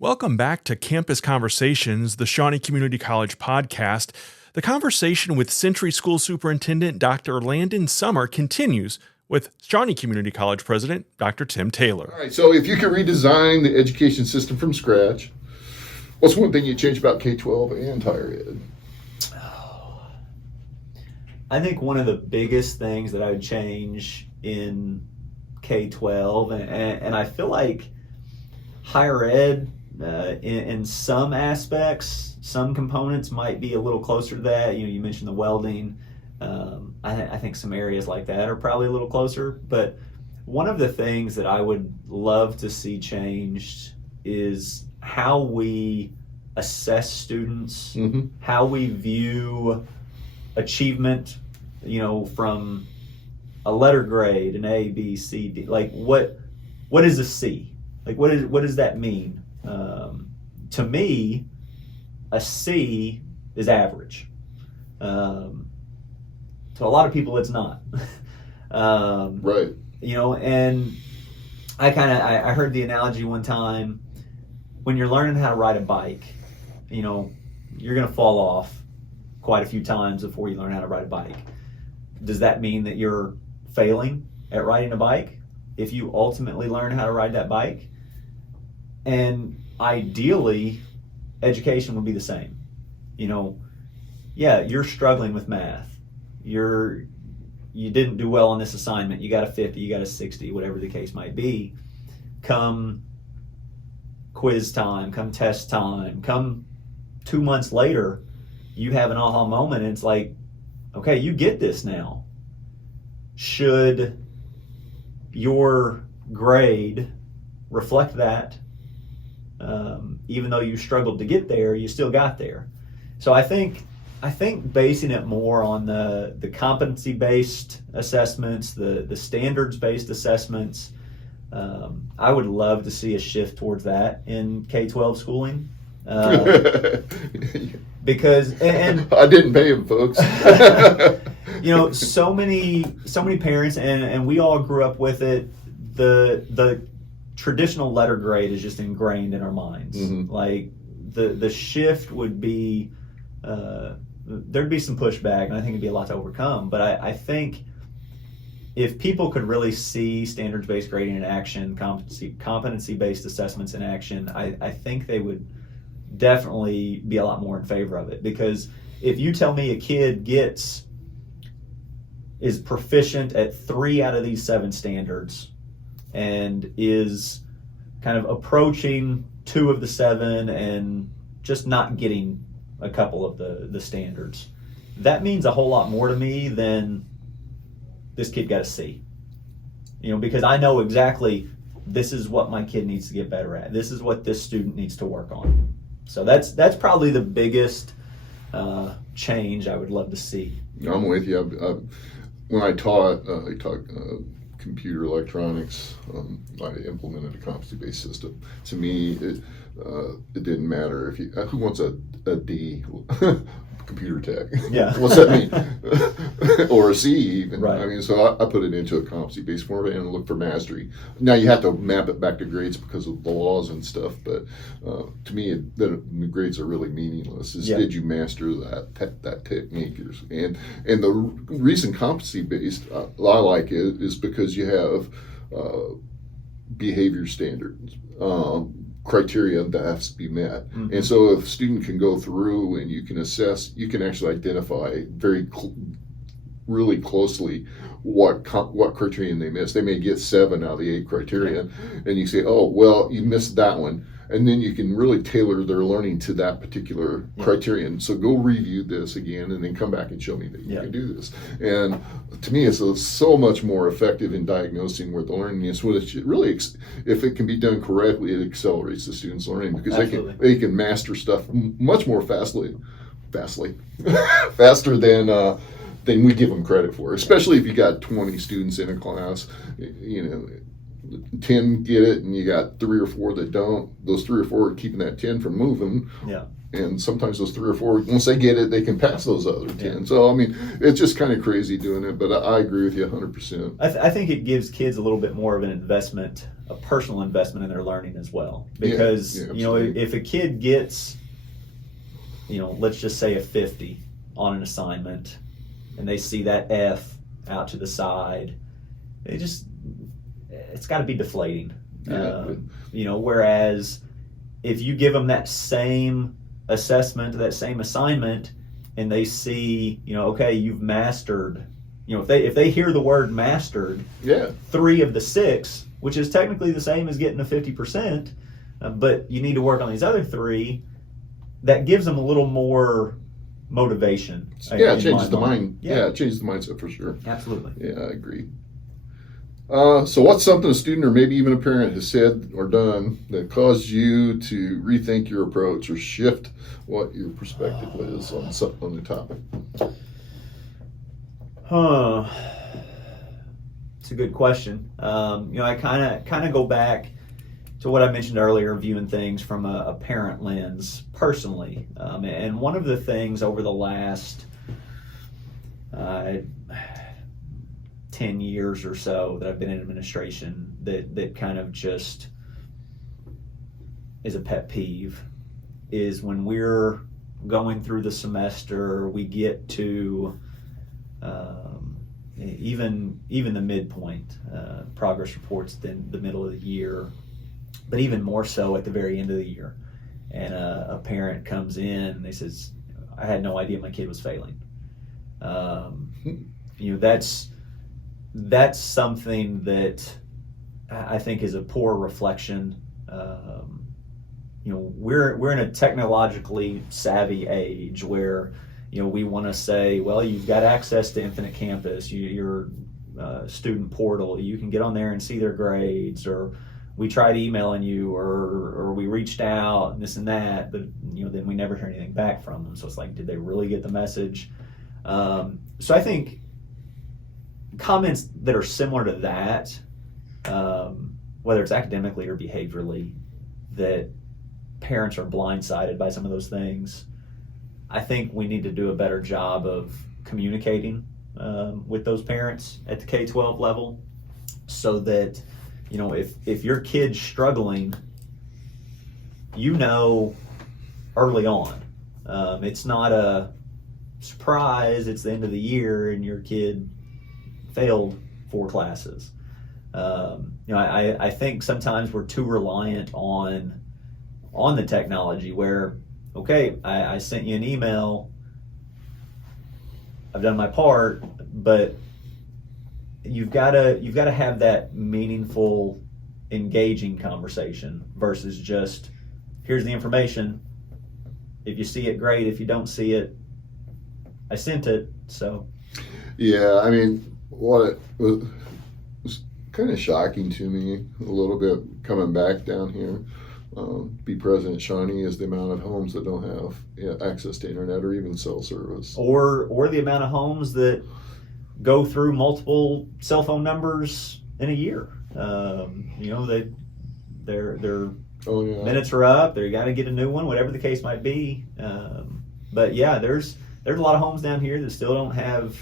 Welcome back to Campus Conversations, the Shawnee Community College podcast. The conversation with Century Schools Superintendent Dr. Landon Sommer continues with Shawnee Community College President Dr. Tim Taylor. All right, so if you could redesign the education system from scratch, what's one thing you'd change about K-12 and higher ed? I think one of the biggest things that I would change in K-12, and I feel like higher ed, in some aspects, some components might be a little closer to that. You mentioned the welding. I think some areas like that are probably a little closer. But one of the things that I would love to see changed is how we assess students, how we view achievement, from a letter grade, an A, B, C, D. Like what is a C? Like what does that mean? To me, a C is average. To a lot of people, it's not. Right. And I heard the analogy one time, when you're learning how to ride a bike, you're going to fall off quite a few times before you learn how to ride a bike. Does that mean that you're failing at riding a bike if you ultimately learn how to ride that bike? And ideally, education would be the same. You're struggling with math. You didn't do well on this assignment. You got a 50, you got a 60, whatever the case might be. Come quiz time, come test time, come 2 months later, you have an aha moment and it's like, okay, you get this now. Should your grade reflect that? Even though you struggled to get there, you still got there. So I think basing it more on the competency-based assessments, the standards-based assessments, I would love to see a shift towards that in K-12 schooling. Because and I didn't pay him, folks. so many parents, and we all grew up with it. The traditional letter grade is just ingrained in our minds. Like the shift would be, there'd be some pushback, and I think it'd be a lot to overcome. But I think if people could really see standards-based grading in action, competency-based assessments in action, I think they would definitely be a lot more in favor of it. Because if you tell me a kid is proficient at 3 out of these 7 standards and is kind of approaching 2 of the 7 and just not getting a couple of the standards, that means a whole lot more to me than this kid got a C. Because I know exactly this is what my kid needs to get better at. This is what this student needs to work on. So that's probably the biggest change I would love to see. I'm with you. When I taught computer electronics, I implemented a competency-based system. To me, it didn't matter who wants a D, computer tech. Yeah. What's that mean? Or a C even. Right. I mean, so I put it into a competency-based format and look for mastery. Now you have to map it back to grades because of the laws and stuff, but to me, the grades are really meaningless. Did you master that technique? And the reason competency-based I like it is because you have behavior standards. Criteria that has to be met. And so if a student can go through and you can assess, you can actually identify really closely what criterion they missed. They may get 7 out of the 8 criterion, and you say, oh, well, you missed that one. And then you can really tailor their learning to that particular criterion. So go review this again and then come back and show me that you can do this. And to me, it's so much more effective in diagnosing where the learning is. Which really, if it can be done correctly, it accelerates the student's learning because they can master stuff much more faster than we give them credit for. Especially if you got 20 students in a class, 10 get it and you got 3 or 4 that don't. Those 3 or 4 are keeping that 10 from moving. And sometimes those 3 or 4, once they get it, they can pass those other 10. Yeah. So, I mean, it's just kind of crazy doing it, but I agree with you 100%. I think it gives kids a little bit more of an investment, a personal investment in their learning as well. Because, if a kid gets, let's just say a 50 on an assignment, and they see that F out to the side, it's got to be deflating. Whereas if you give them that same assessment, that same assignment, and they see, okay, you've mastered, if they hear the word mastered, 3 of the 6, which is technically the same as getting a 50%, but you need to work on these other 3, that gives them a little more motivation. Yeah, it changes the mind. Yeah, it changes the mindset for sure. Absolutely. Yeah, I agree. So what's something a student or maybe even a parent has said or done that caused you to rethink your approach or shift what your perspective is on the topic? It's a good question. I kind of go back to what I mentioned earlier, viewing things from a parent lens personally. And one of the things over the last 10 years or so that I've been in administration that kind of just is a pet peeve is when we're going through the semester, we get to even the midpoint, progress reports, then the middle of the year, but even more so at the very end of the year. And a parent comes in and they says, I had no idea my kid was failing. That's something that I think is a poor reflection. We're in a technologically savvy age where we want to say, well, you've got access to Infinite Campus, your student portal, you can get on there and see their grades, or we tried emailing you, or we reached out and this and that, but then we never hear anything back from them. So it's like, did they really get the message? So I think comments that are similar to that, whether it's academically or behaviorally, that parents are blindsided by some of those things, I think we need to do a better job of communicating with those parents at the K-12 level, so that if your kid's struggling, early on. It's not a surprise, it's the end of the year and your kid failed 4 classes. I think sometimes we're too reliant on the technology where, okay, I sent you an email, I've done my part, but you've got to have that meaningful, engaging conversation versus just, here's the information. If you see it, great. If you don't see it, I sent it. So yeah, I mean, what it was kind of shocking to me a little bit coming back down here, be present at Shawnee, is the amount of homes that don't have access to internet or even cell service, or the amount of homes that go through multiple cell phone numbers in a year. Their minutes are up. They got to get a new one, whatever the case might be. But yeah, there's a lot of homes down here that still don't have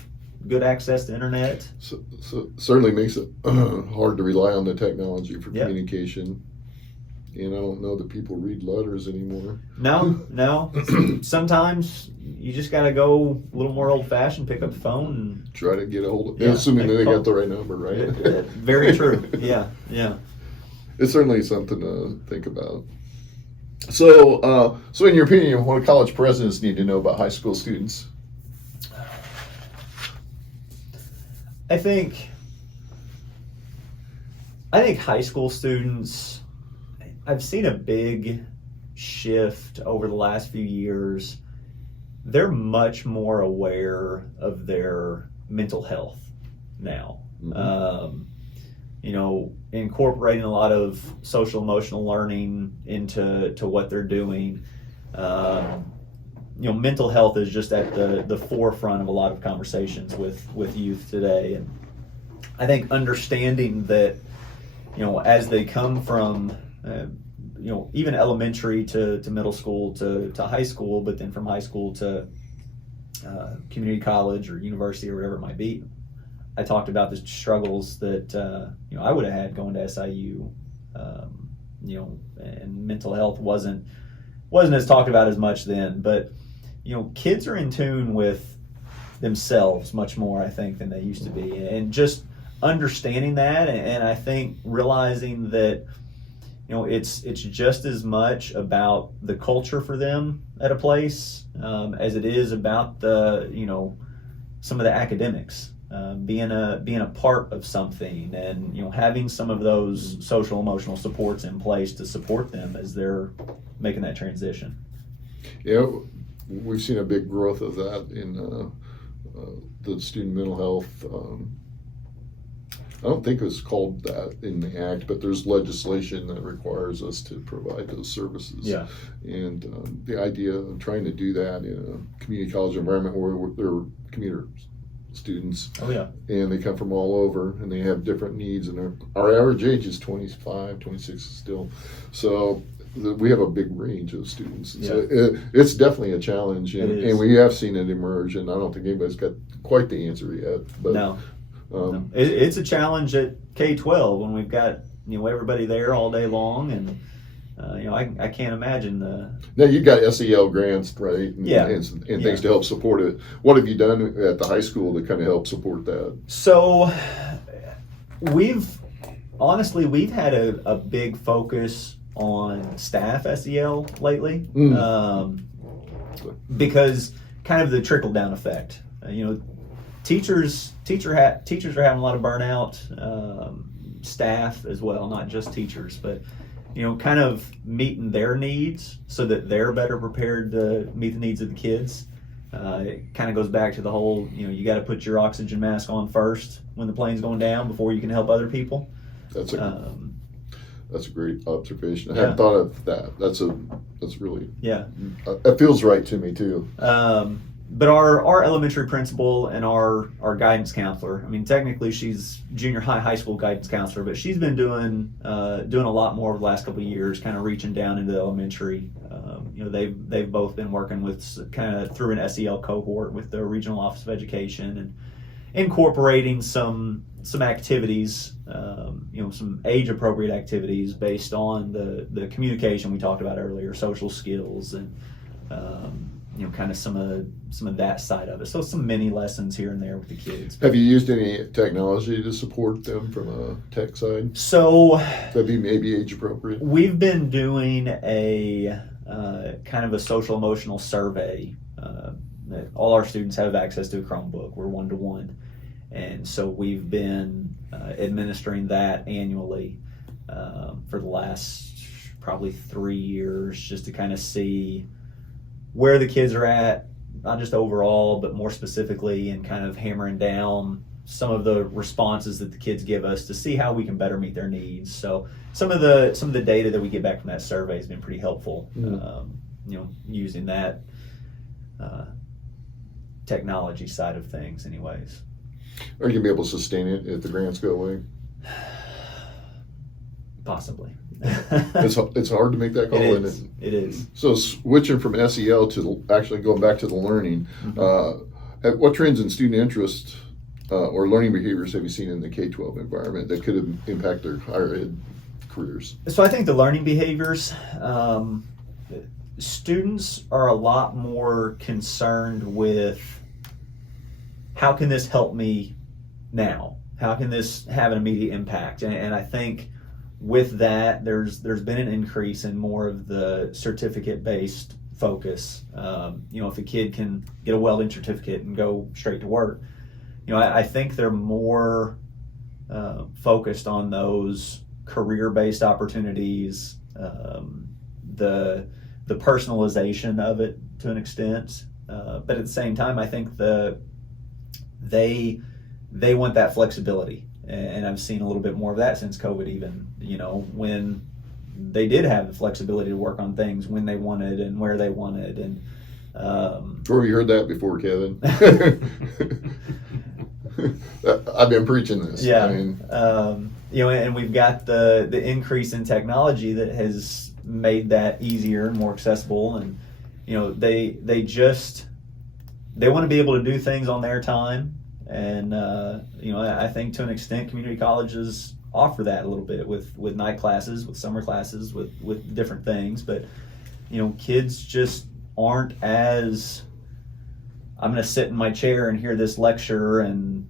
good access to internet. So certainly makes it hard to rely on the technology for communication. And I don't know that people read letters anymore. No. Sometimes you just got to go a little more old-fashioned, pick up the phone and try to get a hold of it. Assuming they got the right number, right? Very true. Yeah. It's certainly something to think about. So in your opinion, what do college presidents need to know about high school students? I think high school students, I've seen a big shift over the last few years. They're much more aware of their mental health now. Mm-hmm. Incorporating a lot of social emotional learning into what they're doing. Mental health is just at the forefront of a lot of conversations with youth today. And I think understanding that, as they come from even elementary to middle school to high school, but then from high school to community college or university or whatever it might be. I talked about the struggles that I would have had going to SIU, and mental health wasn't as talked about as much then. But kids are in tune with themselves much more, I think, than they used to be, and just understanding that, and I think realizing that it's just as much about the culture for them at a place as it is about the some of the academics. Being a part of something, and having some of those social emotional supports in place to support them as they're making that transition. We've seen a big growth of that in the student mental health. I don't think it's called that in the act, but there's legislation that requires us to provide those services. Yeah. And the idea of trying to do that in a community college environment where they're commuter students. Oh, yeah. And they come from all over, and they have different needs, and our average age is 25, 26 still. So we have a big range of students. Yeah. So it's definitely a challenge, and we have seen it emerge, and I don't think anybody's got quite the answer yet. But no. It's a challenge at K-12 when we've got everybody there all day long, and I can't imagine the. Now you've got SEL grants, right? And, yeah. and things to help support it. What have you done at the high school to kind of help support that? So we've had a big focus on staff SEL lately, because kind of the trickle down effect. Teachers are having a lot of burnout, staff as well, not just teachers, but kind of meeting their needs so that they're better prepared to meet the needs of the kids. It kind of goes back to the whole, you got to put your oxygen mask on first when the plane's going down before you can help other people. That's a great observation. I Yeah. hadn't thought of that. That's really, Yeah. That feels right to me too. But our elementary principal and our guidance counselor, I mean, technically she's junior high school guidance counselor, but she's been doing a lot more over the last couple of years, kind of reaching down into the elementary. They've both been working with kind of through an SEL cohort with the Regional Office of Education and incorporating some activities, some age appropriate activities based on the communication we talked about earlier, social skills, and kind of some of that side of it. So some mini lessons here and there with the kids. Have you used any technology to support them from a tech side? So That'd be maybe age appropriate. we've been doing a kind of a social emotional survey. That all our students have access to a Chromebook. We're 1-to-1. And so we've been administering that annually for the last probably 3 years, just to kind of see where the kids are at, not just overall, but more specifically, and kind of hammering down some of the responses that the kids give us to see how we can better meet their needs. So some of the data that we get back from that survey has been pretty helpful. Using that technology side of things, anyways. Are you gonna be able to sustain it if the grants go away? Possibly. It's hard to make that call, It isn't is. It is. So switching from SEL to actually going back to the learning, what trends in student interest or learning behaviors have you seen in the K-12 environment that could impact their higher ed careers? So I think the learning behaviors, students are a lot more concerned with how can this help me now? How can this have an immediate impact? And I think with that, there's been an increase in more of the certificate-based focus. If a kid can get a welding certificate and go straight to work, I think they're more focused on those career-based opportunities, the personalization of it to an extent. But at the same time, I think they want that flexibility. And I've seen a little bit more of that since COVID even, when they did have the flexibility to work on things when they wanted and where they wanted. And where have you heard that before, Kevin? I've been preaching this. Yeah. And we've got the increase in technology that has made that easier and more accessible, and they want to be able to do things on their time, and I think to an extent community colleges offer that a little bit with night classes, with summer classes, with different things, but kids just aren't as, I'm going to sit in my chair and hear this lecture and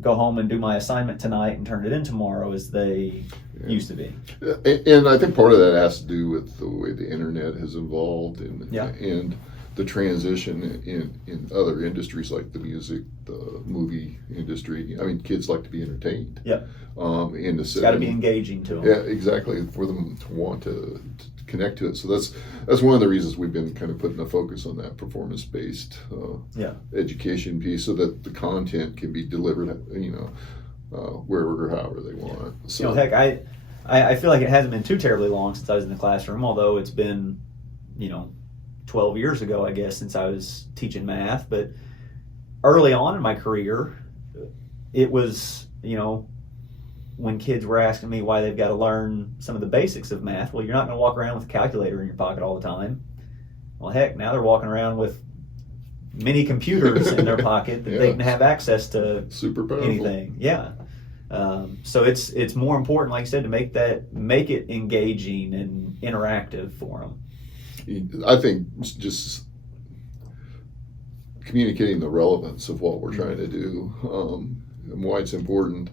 go home and do my assignment tonight and turn it in tomorrow as they used to be. And I think part of that has to do with the way the internet has evolved and the transition in other industries like the music, the movie industry. I mean, kids like to be entertained. Yeah. It's got to be engaging to them. Yeah, exactly, for them to want to connect to it. So that's one of the reasons we've been kind of putting a focus on that performance-based education piece, so that the content can be delivered, wherever or however they want. So heck, I feel like it hasn't been too terribly long since I was in the classroom, although it's been 12 years ago, I guess, since I was teaching math. But early on in my career, it was, when kids were asking me why they've got to learn some of the basics of math, well, you're not going to walk around with a calculator in your pocket all the time. Well, heck, now they're walking around with mini computers in their pocket that they can have access to super powerful. Anything. Yeah. So it's more important, like I said, to make it engaging and interactive for them. I think just communicating the relevance of what we're trying to do, and why it's important,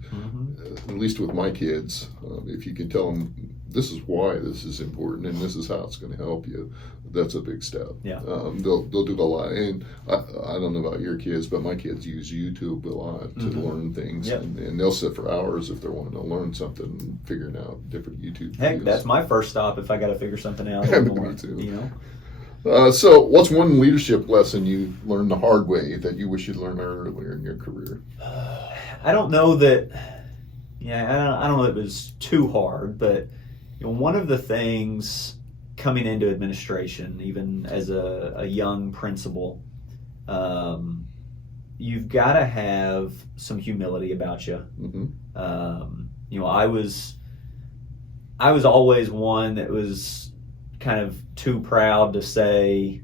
at least with my kids. If you can tell them this is why this is important and this is how it's going to help you, that's a big step. Yeah. They'll do a lot. And I don't know about your kids, but my kids use YouTube a lot to learn things. Yep. And they'll sit for hours if they're wanting to learn something, figuring out different YouTube videos. Heck, that's my first stop if I got to figure something out. Me too. So what's one leadership lesson you learned the hard way that you wish you'd learned earlier in your career? I don't know that, I don't know that it was too hard, but one of the things coming into administration, even as a young principal, you've got to have some humility about you. I was always one that was kind of too proud to say,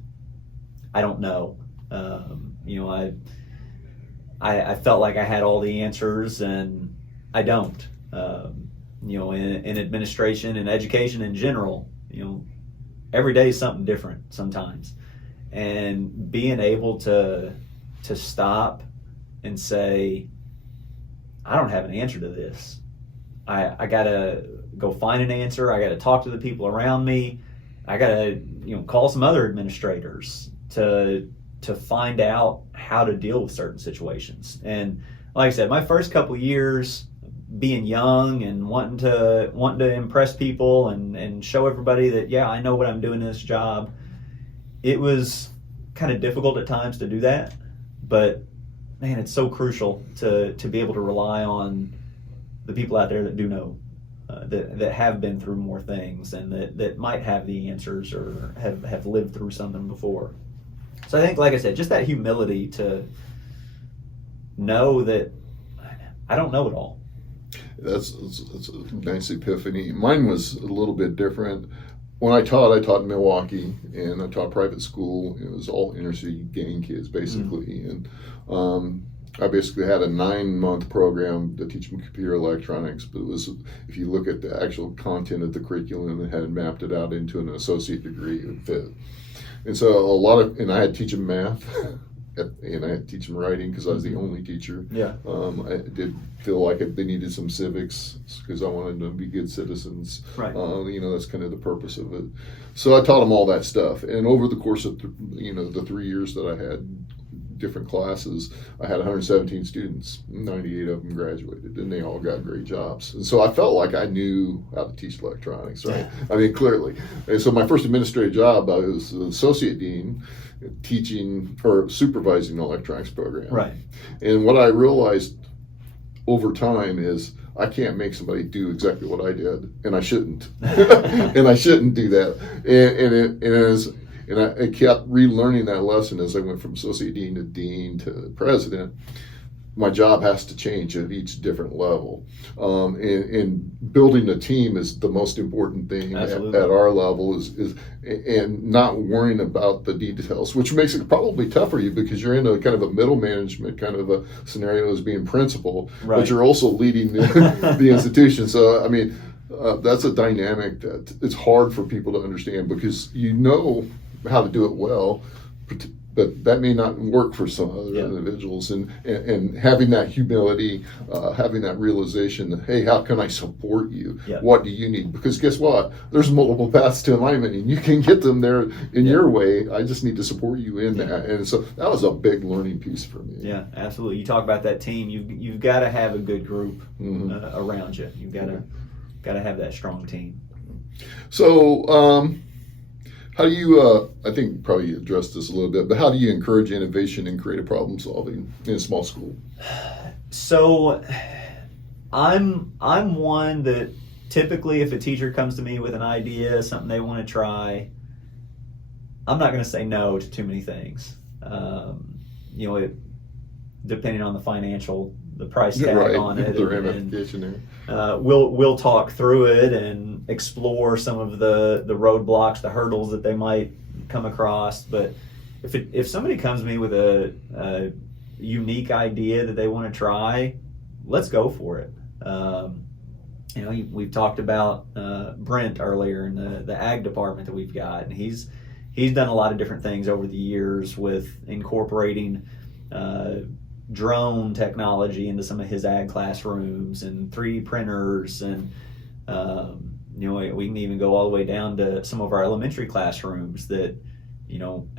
I don't know. I felt like I had all the answers, and I don't. In administration and education in general, every day is something different sometimes. And being able to stop and say, I don't have an answer to this. I gotta go find an answer. I gotta talk to the people around me. I gotta call some other administrators to find out how to deal with certain situations. And like I said, my first couple years, being young and wanting to impress people and show everybody that I know what I'm doing in this job, it was kind of difficult at times to do that. But man, it's so crucial to be able to rely on the people out there that do know, that have been through more things, and that might have the answers or have lived through something before. So I think, like I said, just that humility to know that I don't know it all. That's a nice epiphany. Mine was a little bit different. When I taught in Milwaukee, and I taught private school. It was all inner city gang kids, basically. And I basically had a 9-month program to teach them computer electronics. But it was, if you look at the actual content of the curriculum and had mapped it out into an associate degree, it would fit. And so and I had to teach them math. And I had to teach them writing because I was the only teacher. Yeah. I did feel like they needed some civics because I wanted them to be good citizens. Right. That's kind of the purpose of it. So I taught them all that stuff. And over the course of the 3 years that I had different classes, I had 117 students. 98 of them graduated, and they all got great jobs. And so I felt like I knew how to teach electronics, right? Yeah. I mean, clearly. And so my first administrative job, I was an associate dean, teaching or supervising the electronics program. Right. And what I realized over time is I can't make somebody do exactly what I did, and I shouldn't. And I shouldn't do that. And I kept relearning that lesson as I went from associate dean to president. my job has to change at each different level. And building a team is the most important thing at our level is and not worrying about the details, which makes it probably tough for you because you're in a kind of a middle management kind of a scenario as being principal, but you're also leading the institution. So, I mean, that's a dynamic that it's hard for people to understand because you know how to do it well, but that may not work for some other individuals. And having that humility, having that realization that, hey, how can I support you? What do you need? Because guess what? There's multiple paths to alignment, and you can get them there in your way. I just need to support you in that. And so that was a big learning piece for me. Yeah, absolutely. You talk about that team. You've got to have a good group around you. You've got to have that strong team. So, how do you, I think you probably addressed this a little bit, but how do you encourage innovation and creative problem solving in a small school? So I'm one that typically if a teacher comes to me with an idea, something they want to try, I'm not going to say no to too many things. Depending on the price tag on it. The ramification there. We'll talk through it and explore some of the roadblocks, the hurdles that they might come across. But if somebody comes to me with a unique idea that they want to try, let's go for it. We've talked about Brent earlier in the ag department that we've got, and he's done a lot of different things over the years with incorporating drone technology into some of his ag classrooms and 3D printers, and we can even go all the way down to some of our elementary classrooms that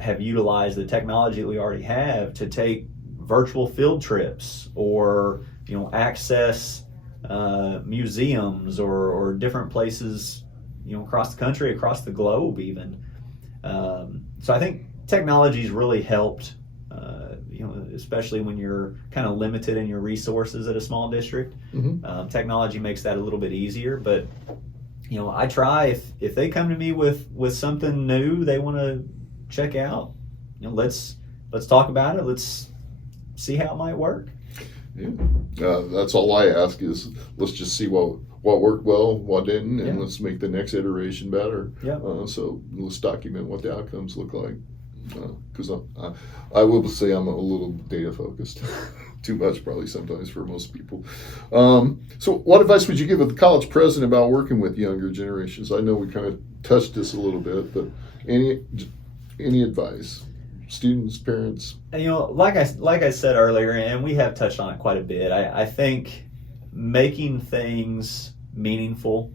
have utilized the technology that we already have to take virtual field trips or access museums or different places across the country, across the globe even. So I think technology's really helped, especially when you're kind of limited in your resources at a small district. Technology makes that a little bit easier, but I try if they come to me with something new they want to check out, let's talk about it. Let's see how it might work. That's all I ask is let's just see what worked well, what didn't, and let's make the next iteration better. So let's document what the outcomes look like. Because I will say I'm a little data focused, too much probably sometimes for most people. So what advice would you give a college president about working with younger generations? I know we kind of touched this a little bit, but any advice? Students, parents? Like I said earlier, and we have touched on it quite a bit, I think making things meaningful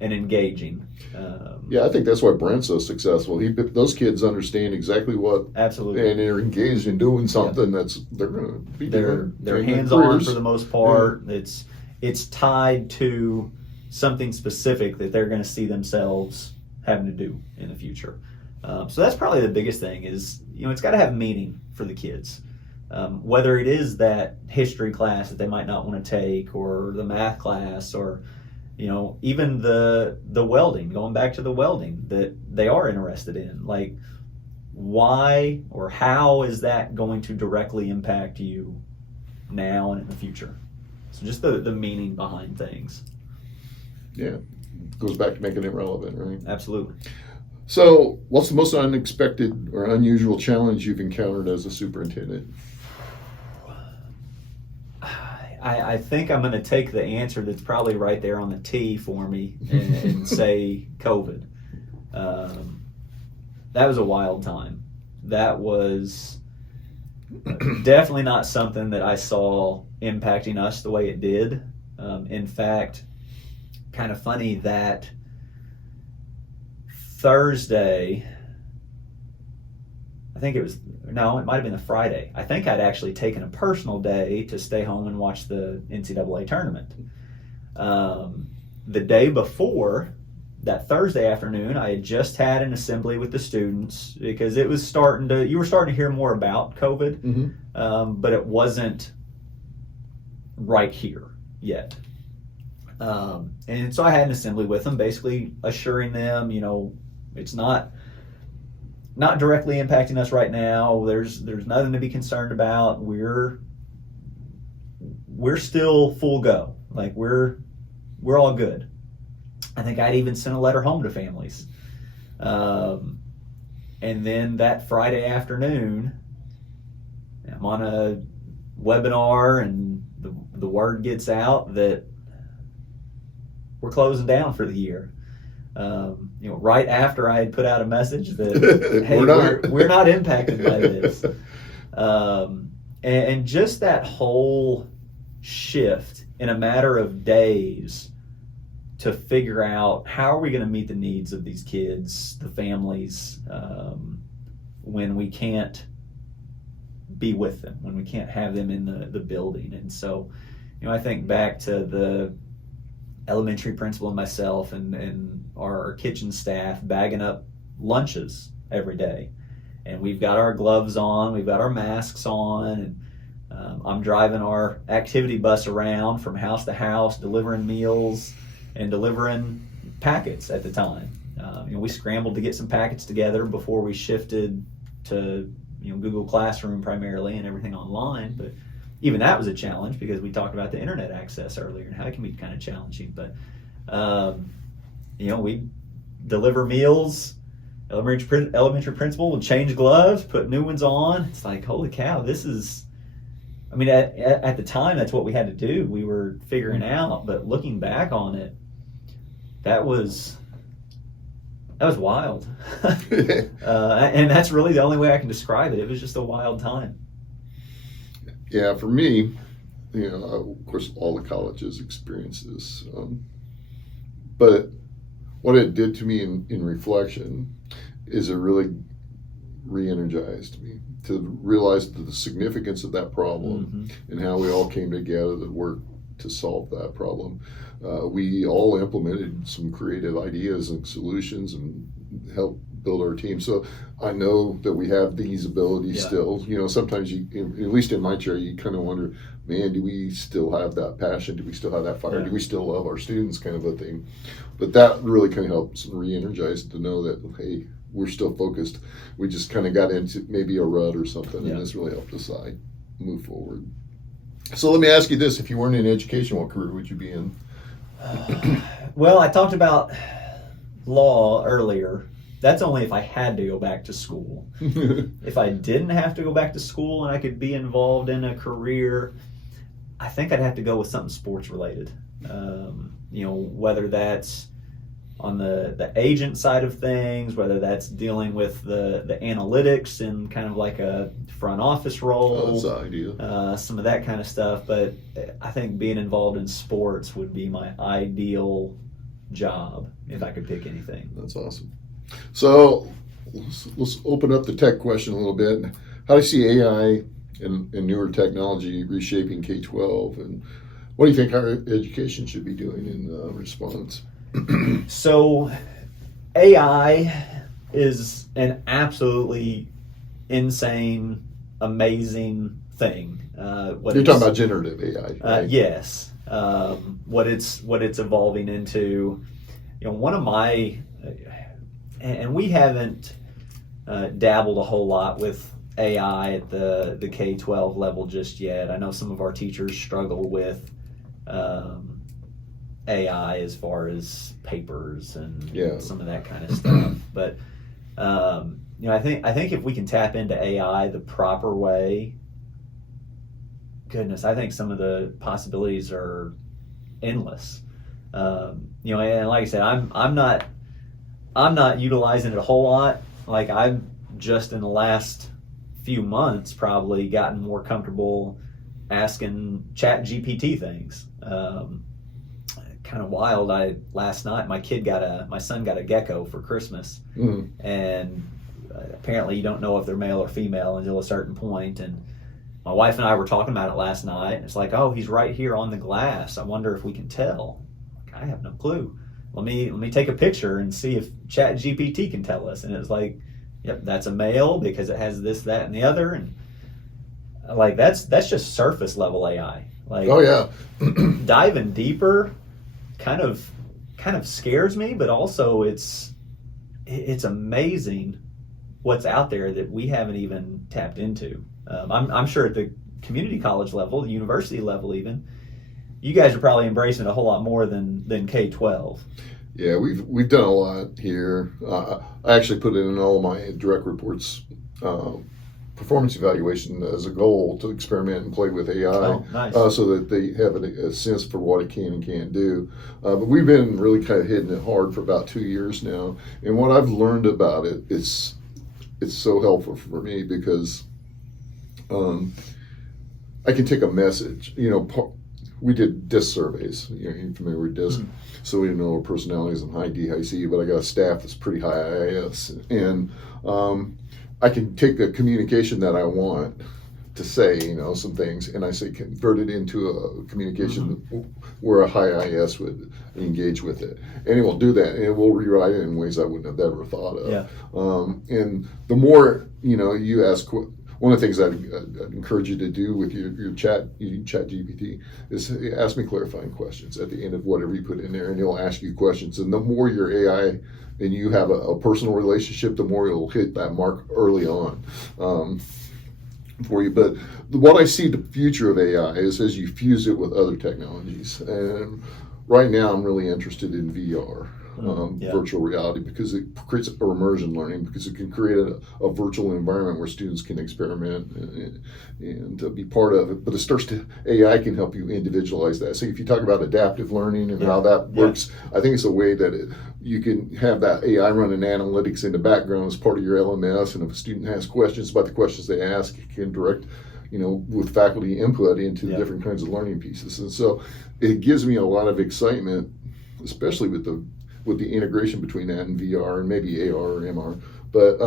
and engaging. I think that's why Brent's so successful. Those kids understand exactly what, absolutely, and they're engaged in doing something they're going to be doing. They're hands-on for the most part. It's tied to something specific that they're going to see themselves having to do in the future. So that's probably the biggest thing is, it's got to have meaning for the kids. Whether it is that history class that they might not want to take, or the math class, or even the welding, going back to the welding that they are interested in. Like, why or how is that going to directly impact you now and in the future? So just the meaning behind things. Yeah, goes back to making it relevant, right? Absolutely. So what's the most unexpected or unusual challenge you've encountered as a superintendent? I think I'm going to take the answer that's probably right there on the T for me and say COVID. That was a wild time. That was definitely not something that I saw impacting us the way it did. In fact, kind of funny that Thursday, it might have been a Friday. I think I'd actually taken a personal day to stay home and watch the NCAA tournament. The day before, that Thursday afternoon, I had just had an assembly with the students because you were starting to hear more about COVID, but it wasn't right here yet. And so I had an assembly with them, basically assuring them, it's not directly impacting us right now. There's nothing to be concerned about. We're we're still full go. Like we're all good. I think I'd even sent a letter home to families. And then that Friday afternoon, I'm on a webinar and the word gets out that we're closing down for the year. Right after I had put out a message that, hey, we're not impacted by this. And just that whole shift in a matter of days to figure out how are we going to meet the needs of these kids, the families, when we can't be with them, when we can't have them in the building. And so, I think back to the elementary principal and myself and our kitchen staff bagging up lunches every day. And we've got our gloves on, we've got our masks on, and I'm driving our activity bus around from house to house, delivering meals and delivering packets at the time. We scrambled to get some packets together before we shifted to Google Classroom primarily and everything online. But even that was a challenge because we talked about the internet access earlier and how it can be kind of challenging. But we deliver meals. Elementary principal would change gloves, put new ones on. It's like, holy cow, this is. I mean, at the time, that's what we had to do. We were figuring out, but looking back on it, that was wild. And that's really the only way I can describe it. It was just a wild time. Yeah, for me, of course, all the colleges experience this. But what it did to me in reflection is it really re-energized me to realize the significance of that problem and how we all came together to work to solve that problem. We all implemented some creative ideas and solutions and helped build our team. So I know that we have these abilities still. Sometimes you, at least in my chair, you kind of wonder, man, do we still have that passion? Do we still have that fire? Do we still love our students, kind of a thing? But that really kind of helps re-energize to know that, hey, we're still focused. We just kind of got into maybe a rut or something, and this really helped us move forward. So let me ask you this. If you weren't in education, what career would you be in? Well, I talked about law earlier. That's only if I had to go back to school. If I didn't have to go back to school and I could be involved in a career, I think I'd have to go with something sports related. Whether that's on the agent side of things, whether that's dealing with the analytics and kind of like a front office role. That's the idea. Some of that kind of stuff. But I think being involved in sports would be my ideal job if I could pick anything. That's awesome. So let's open up the tech question a little bit. How do you see AI and newer technology reshaping K-12? And what do you think higher education should be doing in response? So AI is an absolutely insane, amazing thing. You're talking about generative AI, right? Yes. What it's evolving into. One of my, and we haven't dabbled a whole lot with AI at the K-12 level just yet. I know some of our teachers struggle with AI as far as papers and some of that kind of stuff. But I think if we can tap into AI the proper way, goodness, I think some of the possibilities are endless. And like I said, I'm not utilizing it a whole lot. Like I've just in the last few months probably gotten more comfortable asking ChatGPT things. Kind of wild. Last night my son got a gecko for Christmas, and apparently you don't know if they're male or female until a certain point. And my wife and I were talking about it last night. And it's like, oh, he's right here on the glass. I wonder if we can tell. I have no clue. Let me take a picture and see if ChatGPT can tell us. And it was like, yep, that's a male because it has this, that, and the other. And like that's just surface level AI. Like, oh yeah, diving deeper kind of scares me, but also it's amazing what's out there that we haven't even tapped into. I'm sure at the community college level, the university level even, you guys are probably embracing a whole lot more than K-12. Yeah, we've done a lot here. I actually put it in all of my direct reports, performance evaluation as a goal to experiment and play with AI, Oh, nice. so that they have a sense for what it can and can't do. But we've been really kind of hitting it hard for about 2 years now, and what I've learned about it, it's so helpful for me because I can take a message. We did DISC surveys. You're familiar with DISC? Mm-hmm. So we know our personalities and high D, high C, but I got a staff that's pretty high IS. And I can take the communication that I want to say, some things, and I say convert it into a communication where a high IS would engage with it. And it will do that, and it will rewrite it in ways I wouldn't have ever thought of. Yeah. And the more, you ask, one of the things I'd encourage you to do with your chat GPT is ask me clarifying questions at the end of whatever you put in there, and it'll ask you questions. And the more your AI and you have a personal relationship, the more it'll hit that mark early on for you. But what I see the future of AI is as you fuse it with other technologies. And right now I'm really interested in VR. Virtual reality, because it creates immersion learning, because it can create a virtual environment where students can experiment and be part of it. But AI can help you individualize that. So if you talk about adaptive learning and how that works, I think it's a way that you can have that AI running analytics in the background as part of your LMS. And if a student has questions about the questions they ask, it can direct with faculty input into the different kinds of learning pieces. And so it gives me a lot of excitement, especially with the integration between that and VR and maybe AR or MR, but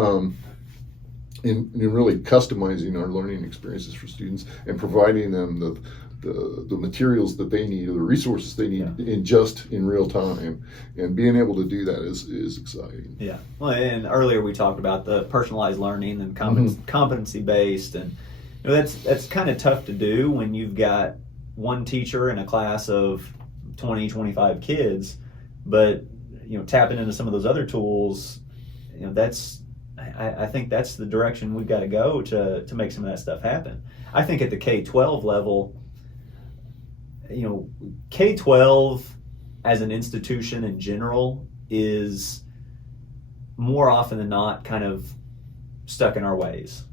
in really customizing our learning experiences for students and providing them the materials that they need or the resources they need in real time, and being able to do that is exciting. Yeah. Well, and earlier we talked about the personalized learning and competency based, and that's kind of tough to do when you've got one teacher in a class of 20, 25 kids, but tapping into some of those other tools, I think that's the direction we've got to go to make some of that stuff happen. I think at the K-12 level, K-12 as an institution in general is more often than not kind of stuck in our ways.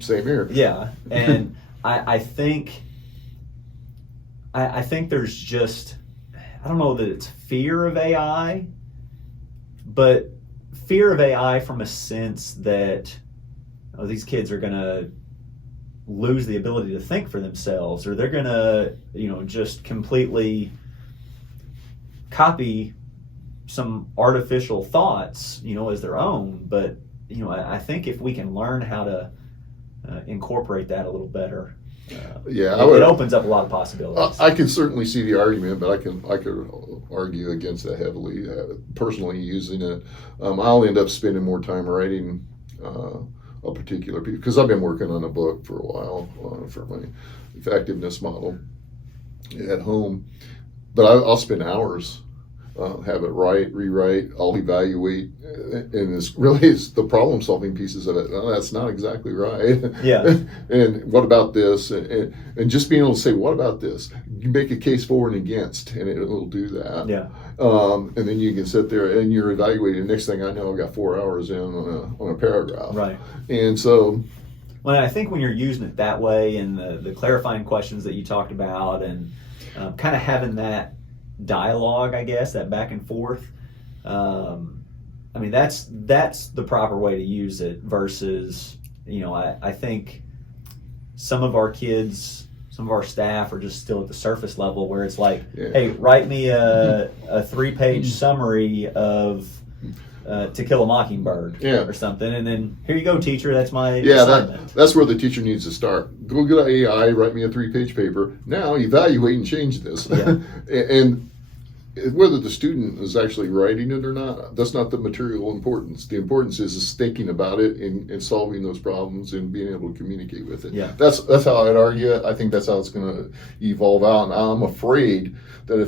Same here. Yeah, and I think there's just, I don't know that it's fear of AI, but fear of AI from a sense that these kids are going to lose the ability to think for themselves, or they're going to, just completely copy some artificial thoughts, as their own. But, I think if we can learn how to incorporate that a little better, it opens up a lot of possibilities. I can certainly see the argument, but I could argue against that heavily. Personally, using it, I'll end up spending more time writing a particular piece, because I've been working on a book for a while for my effectiveness model at home. But I'll spend hours, have it rewrite, I'll evaluate, and it's the problem-solving pieces of it. Oh, that's not exactly right. Yeah. And what about this? And just being able to say, what about this? You make a case for and against, and it'll do that. Yeah. And then you can sit there and you're evaluating. Next thing I know, I got 4 hours in on a paragraph. Right. And so, well, I think when you're using it that way, and the clarifying questions that you talked about, and kind of having that dialogue, I guess, that back and forth, that's the proper way to use it versus, I think some of our kids, some of our staff are just still at the surface level where it's like, hey, write me a 3-page summary of To Kill a Mockingbird or something, and then here you go, teacher, that's my assignment. That's where the teacher needs to start. Go get an AI, write me a 3-page paper. Now evaluate and change this. And whether the student is actually writing it or not, that's not the material importance. The importance is thinking about it and solving those problems and being able to communicate with it. Yeah. That's how I'd argue it. I think that's how it's going to evolve out. And I'm afraid that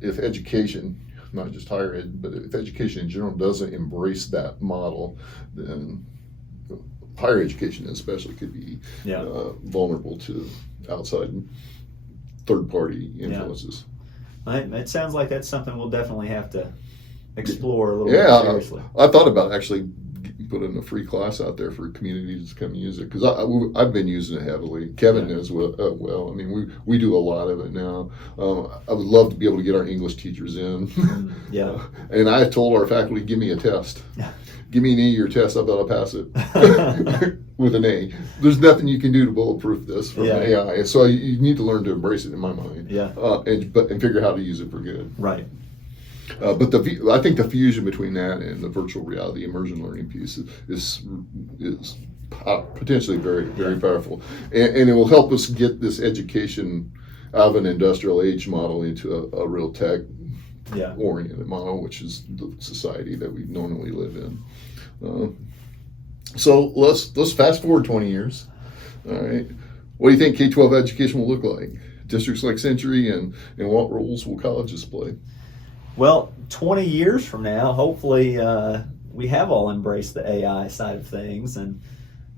if education, not just higher ed, but if education in general doesn't embrace that model, then higher education especially could be vulnerable to outside third-party influences. It sounds like that's something we'll definitely have to explore a little more seriously. I thought about actually putting a free class out there for communities to come use it, because I've been using it heavily. Kevin as well. I mean, we do a lot of it now. I would love to be able to get our English teachers in. And I told our faculty, give me a test. Give me an E your test, I bet I'll pass it with an A. There's nothing you can do to bulletproof this from AI. So you need to learn to embrace it, in my mind. And figure out how to use it for good. Right. But I think the fusion between that and the virtual reality immersion learning piece is potentially very, very powerful, and it will help us get this education out of an industrial age model into a real tech oriented model, which is the society that we normally live in. So let's fast forward 20 years. All right, what do you think K-12 education will look like? Districts like Century, and what roles will colleges play? Well, 20 years from now, hopefully we have all embraced the AI side of things. And,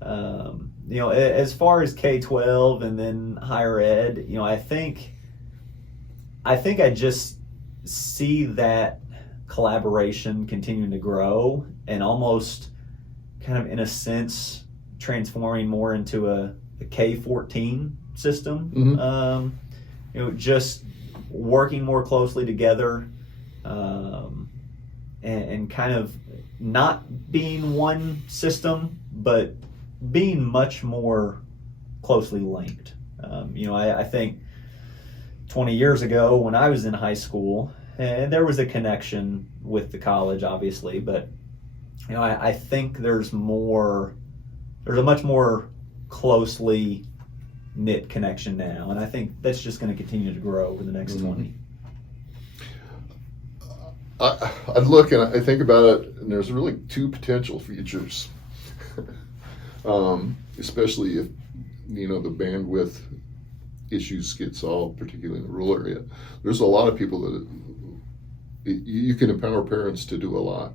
as far as K-12 and then higher ed, I think I just see that collaboration continuing to grow and almost kind of, in a sense, transforming more into a K-14 system. Just working more closely together. And kind of not being one system, but being much more closely linked. I think 20 years ago when I was in high school, and there was a connection with the college, obviously, but I think there's a much more closely knit connection now, and I think that's just going to continue to grow over the next 20. I look and I think about it, and there's really two potential futures, especially if the bandwidth issues get solved, particularly in the rural area. There's a lot of people that you can empower parents to do a lot,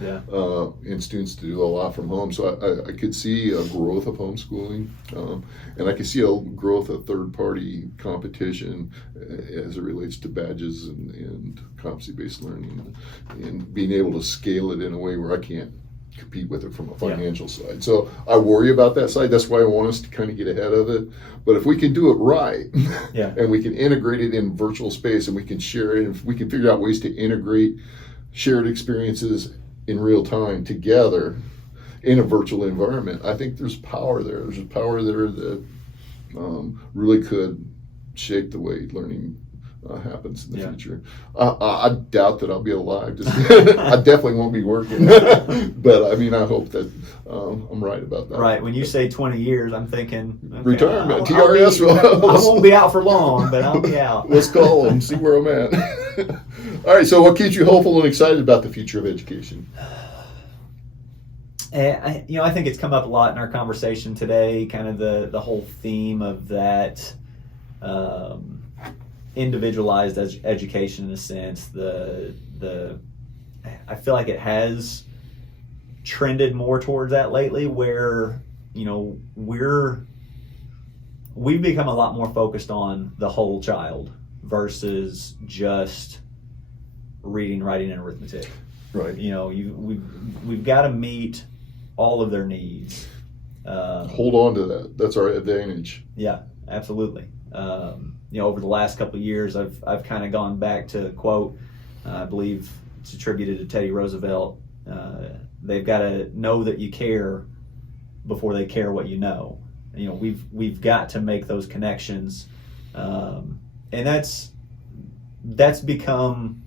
and students to do a lot from home. So I could see a growth of homeschooling, and I could see a growth of third-party competition as it relates to badges and competency-based learning, and being able to scale it in a way where I can't compete with it from a financial side. So I worry about that side. That's why I want us to kind of get ahead of it. But if we can do it right, and we can integrate it in virtual space, and we can share it, and if we can figure out ways to integrate shared experiences in real time together in a virtual environment, I think there's power there. There's a power there that really could shape the way learning happens in the future. I doubt that I'll be alive. I definitely won't be working. But I mean, I hope that I'm right about that. Right. When you say 20 years, I'm thinking retirement. TRS. I won't be out for long, but I'll be out. Let's call them, see where I'm at. All right. So, what keeps you hopeful and excited about the future of education? I think it's come up a lot in our conversation today. Kind of the whole theme of that. Individualized education, in a sense. I feel like it has trended more towards that lately, where we've become a lot more focused on the whole child versus just reading, writing, and arithmetic. Right. We've got to meet all of their needs. Hold on to that. That's our advantage. Yeah, absolutely. Over the last couple of years, I've kind of gone back to a quote. I believe it's attributed to Teddy Roosevelt. They've got to know that you care before they care what you know. We've got to make those connections, and that's become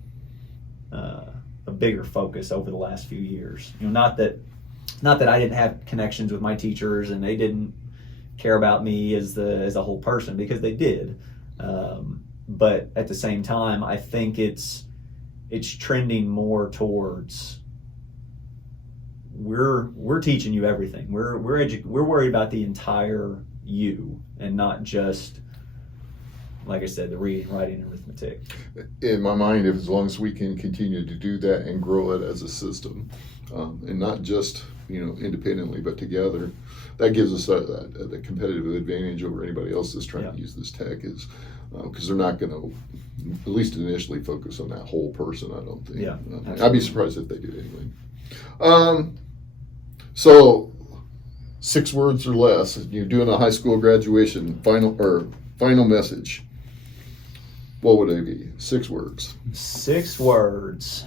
a bigger focus over the last few years. Not that I didn't have connections with my teachers and they didn't care about me as a whole person, because they did. But at the same time, I think it's trending more towards we're teaching you everything. We're worried about the entire you, and not just, like I said, the reading, writing, and arithmetic. In my mind, as long as we can continue to do that and grow it as a system, and not just independently, but together. That gives us the competitive advantage over anybody else that's trying to use this tech, is because they're not going to, at least initially, focus on that whole person, I don't think. Yeah, I'd be surprised if they do anyway. So 6 words or less. You're doing a high school graduation final message. What would they be? 6 words. 6 words.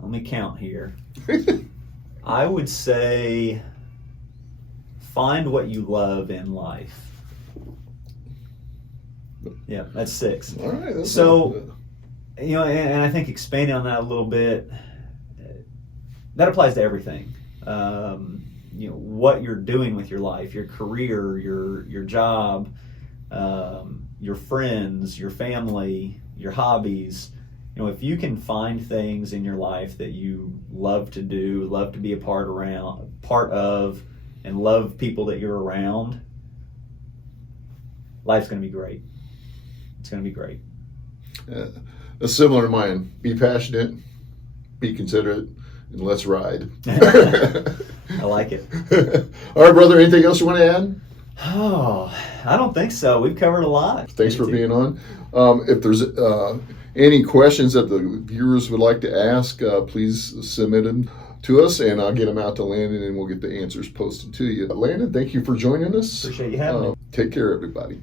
Let me count here. I would say, find what you love in life. Yeah, that's 6. All right. So, and I think expanding on that a little bit, that applies to everything. What you're doing with your life, your career, your job, your friends, your family, your hobbies. If you can find things in your life that you love to do, love to be a part of, and love people that you're around, life's going to be great. It's going to be great. That's similar to mine. Be passionate, be considerate, and let's ride. I like it. All right, brother, anything else you want to add? Oh, I don't think so. We've covered a lot. Thanks for being on. If there's any questions that the viewers would like to ask, please submit them to us, and I'll get them out to Landon, and we'll get the answers posted to you. Landon, thank you for joining us. Appreciate you having me. Take care, everybody.